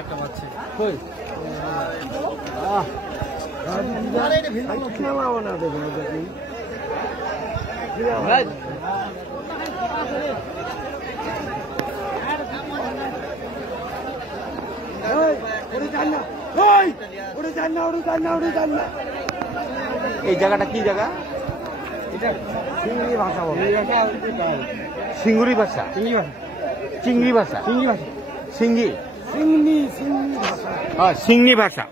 একটা পাচ্ছে এই জায়গাটা কি জায়গা? চিংড়ি ভাষা বলে সিঙ্গুরি ভাষা, চিংড়ি ভাষা, চিংড়ি ভাষা সিঙ্গি, চিংড়ি ভাষা সিংনি ভাষা।